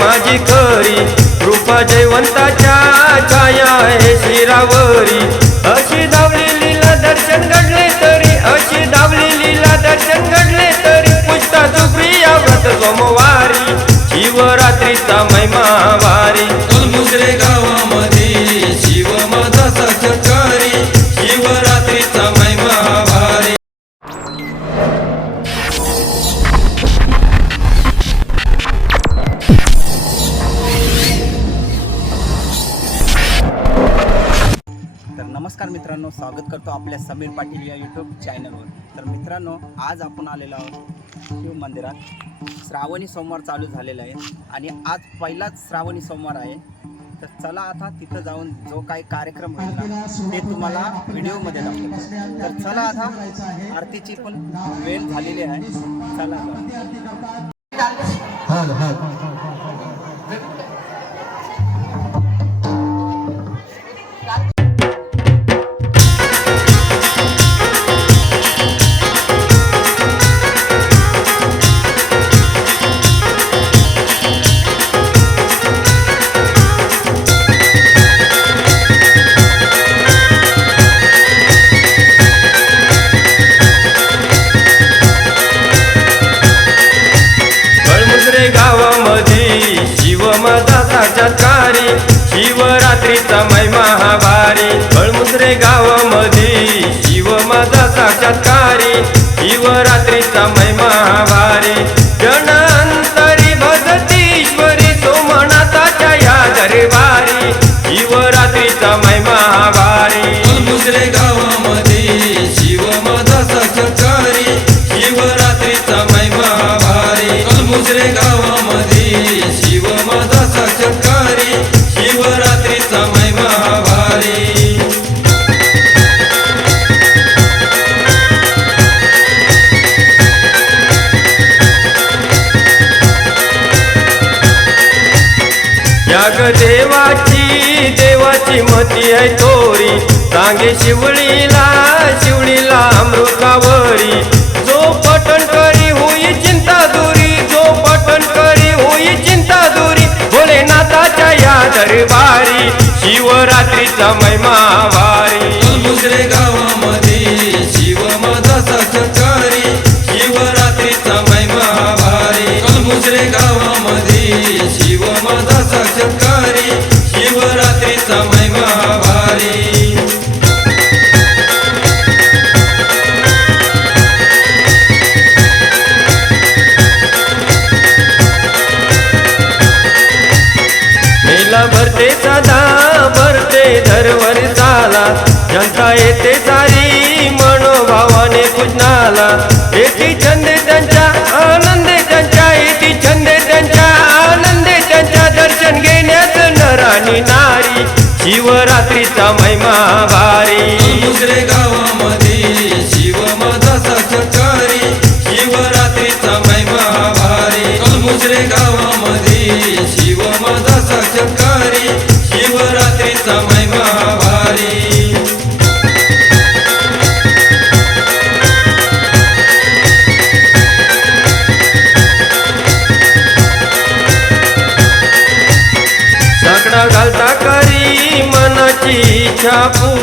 माझी खरी कृपा जयवंताच्या छाया आहे शिरावरी अशी धावली लीला दर्शन घडले तरी अशी धावली लीला दर्शन घडले तरी पुष्ता सुप्रिया व्रत सोमवारी. शिवरात्रीचा महिमा स्वागत करतो आपल्या समीर पाटील या यूट्यूब चॅनलवर तर मित्रांनो आज आपण आलेलो आहोत शिव मंदिरात. श्रावणी सोमवार चालू झालेला आहे आणि आज पहिलाच श्रावणी सोमवार आहे. तर चला आता तिथं जाऊन जो काही कार्यक्रम होईल ते तुम्हाला व्हिडिओमध्ये दाखवतो. तर चला आता आरतीची पण वेळ झालेली आहे. चला गावामध्ये शिव माझा साक्षात्कारी. शिवरात्रीचा महिमा वारे भारी जन अंतरी भगतीश्वरी सोमनाथाच्या या दरबारी. शिवरात्रीचा महिमा वारे दुसरे मुजरे गावामध्ये शिव माझा साक्षात्कारी. शिवरात्रीचा महिमा वारे दुसरे गावामध्ये शिव माझा साक्षात्कारी. शिवरात्रीचा महिमा देवाची मती आहे तोरी. सांगे शिवळीला शिवळीला अमृतावरी. जो पटण करी होई चिंता दुरी जो पटण करी होई चिंता दुरी. भोलेनाथाच्या या दरबारी शिवरात्रीचा महिमा वारी. गाव ते सदा भरते धरवर झाला जनता येते सारी मनोभावाने पूजनाला येती छंद त्यांच्या आनंदे त्यांच्या येती छंदे त्यांच्या आनंदे त्यांच्या. दर्शन घेण्यात नराणी नारी शिवरात्रीचा महिमा भारी. मुजरे गावामध्ये शिव माझा साक्षात्कारी शिवरात्रीचा महिमा भारी. गावामध्ये शिव माझा सचकारी বোঝাবো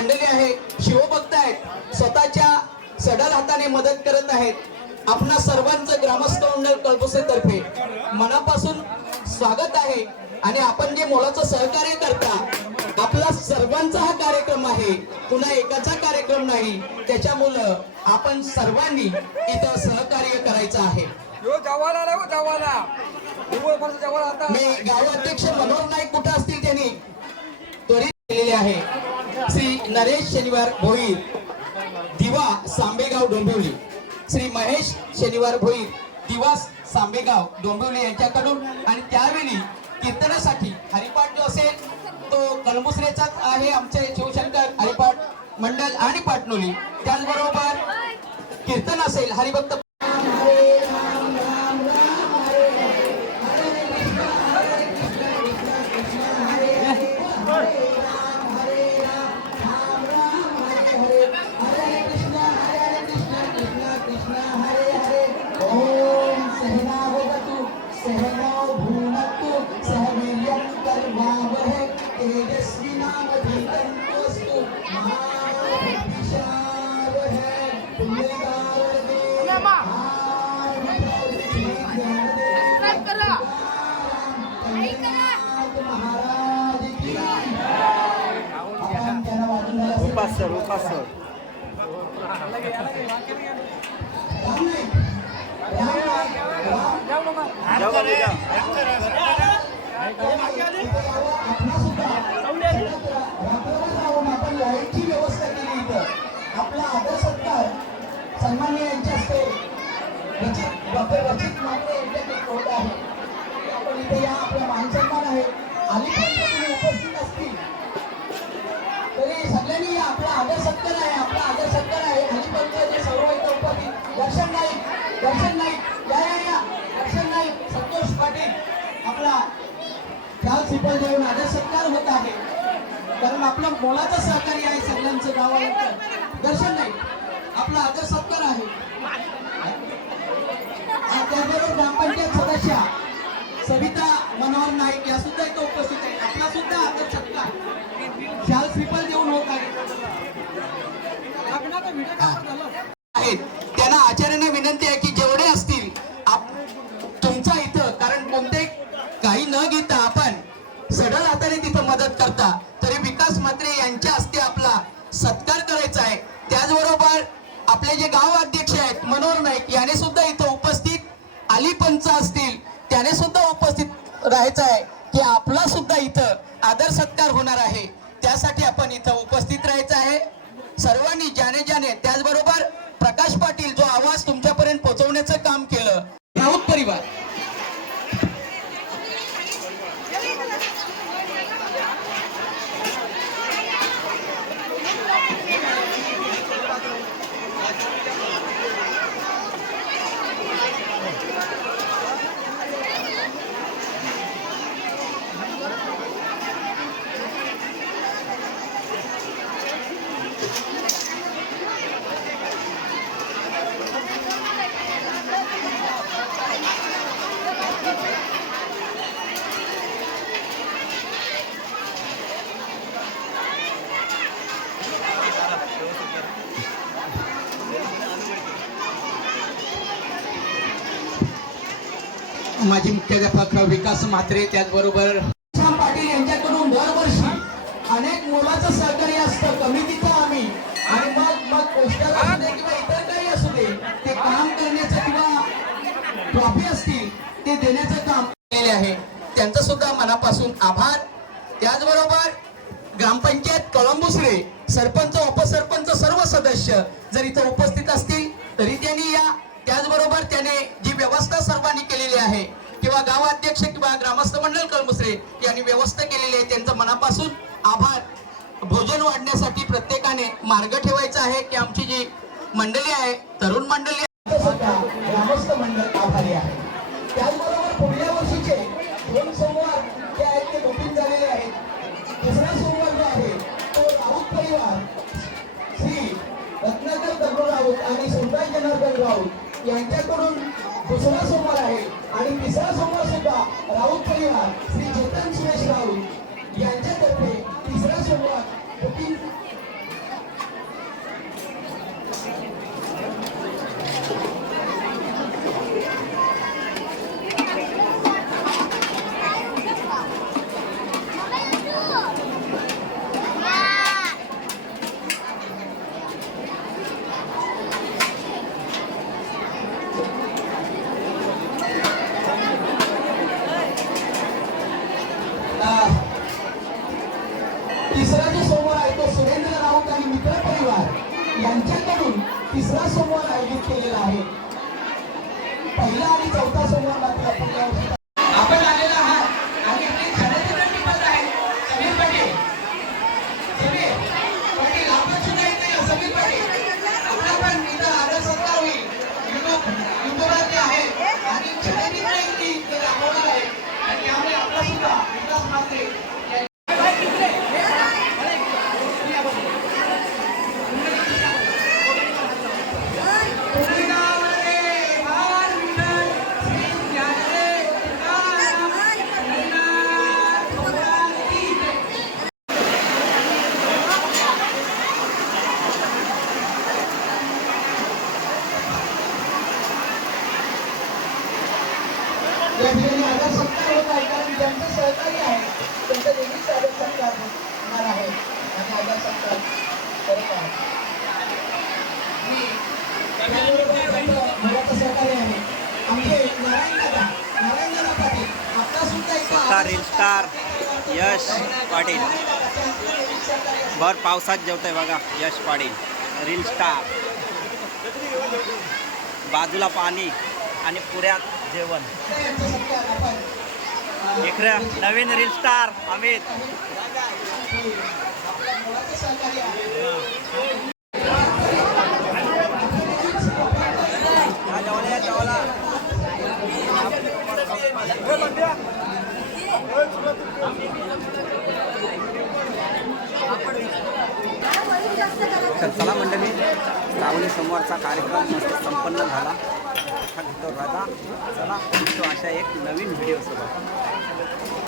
मंडळी आहेत शिवभक्त आहेत स्वतःच्या सडल हाताने मदत करत आहेत. आपणा सर्वांचं ग्रामस्थ मंडळ कळपुसेतर्फे मनापासून स्वागत आहे. आणि आपण जे मोलाचं सहकार्य करता आपला सर्वांचा हा कार्यक्रम आहे. पुन्हा एकाचा कार्यक्रम नाही त्याच्यामुळं आपण सर्वांनी इथं सहकार्य करायचं आहे. मी गाव अध्यक्ष मनोहर नाईक कुठं असतील त्यांनी त्वरित केलेले आहे. श्री नरेश शनिवार भोईर दिवा सांबेगाव डोंबिवली. श्री महेश शनिवार भोईर दिवा सांबेगाव डोंबिवली यांच्याकडून आणि त्यावेळी कीर्तनासाठी हरिपाठ जो असेल तो कलमुसरेचाच आहे आमचे शिवशंकर हरिपाठ मंडल आणि पाटणोली. त्याचबरोबर कीर्तन असेल हरिभक्त द्यायला उपास सर सर व्यवस्था केली इथं आपला आदर सत्कार सन्मान्य यांच्या हस्ते रचित डॉक्टर रचित मात्रे यांच्याकडे आहे आपण इथे या आपल्या मानसन्मान आहे आली सिपल देऊन माझा सत्कार होत आहे. कारण आपलं मोलाचं सहकार्य आहे सगळ्यांचं गावानंतर दर्शन नाही. आपला आदर सत्कार आहे. आणि त्याचबरोबर ग्रामपंचायत सदस्य सविता मनोहर नाईक या सुद्धा इथं उपस्थित आहे आपला सुद्धा आदर सत्कार. शाल श्रीफल देऊन होत आहे. राऊत माजी मुख्याध्यापक विकास म्हात्रे त्याचबरोबर पाटील यांच्याकडून दरवर्षी अनेक मोलाचं सहकार्य असतं. कमिटीचं आम्ही. आणि मग मग पोस्टर असू दे किंवा इतर काही असू दे ते काम करण्याचं किंवा ट्रॉफी असतील ते देण्याचं काम केलेले आहे. त्यांचं सुद्धा मनापासून आभार. त्याचबरोबर ग्रामपंचायत कळंबुसरे सरपंच उपसरपंच सर्व सदस्य जर इथं उपस्थित असतील तरी त्यांनी या. त्याचबरोबर त्याने जी व्यवस्था सर्वांनी केलेली आहे किंवा गावाध्यक्ष किंवा ग्रामस्थ मंडळ कळमुसरे यांनी व्यवस्था केलेली आहे. त्यांचं मनापासून आभार. भोजन वाढण्यासाठी प्रत्येकाने मार्ग ठेवायचा आहे की आमची जी मंडळी आहे तरुण मंडळी श्री चेतन सुरेश राऊत यांच्यातर्फे तिसरा सोमवार आयोजित केलेला आहे. पहिला आणि चौथा सोमवार पाटील. भर पावसात जेवतंय बघा यश पाटील. रील स्टार बाजूला पाणी आणि पुऱ्यात जेवण. इकडे नवीन रील स्टार अमित. तर चला मंडळी श्रावणी सोमवारचा कार्यक्रम मस्त संपन्न झाला. राजा. चला अशा एक नवीन व्हिडिओसोबत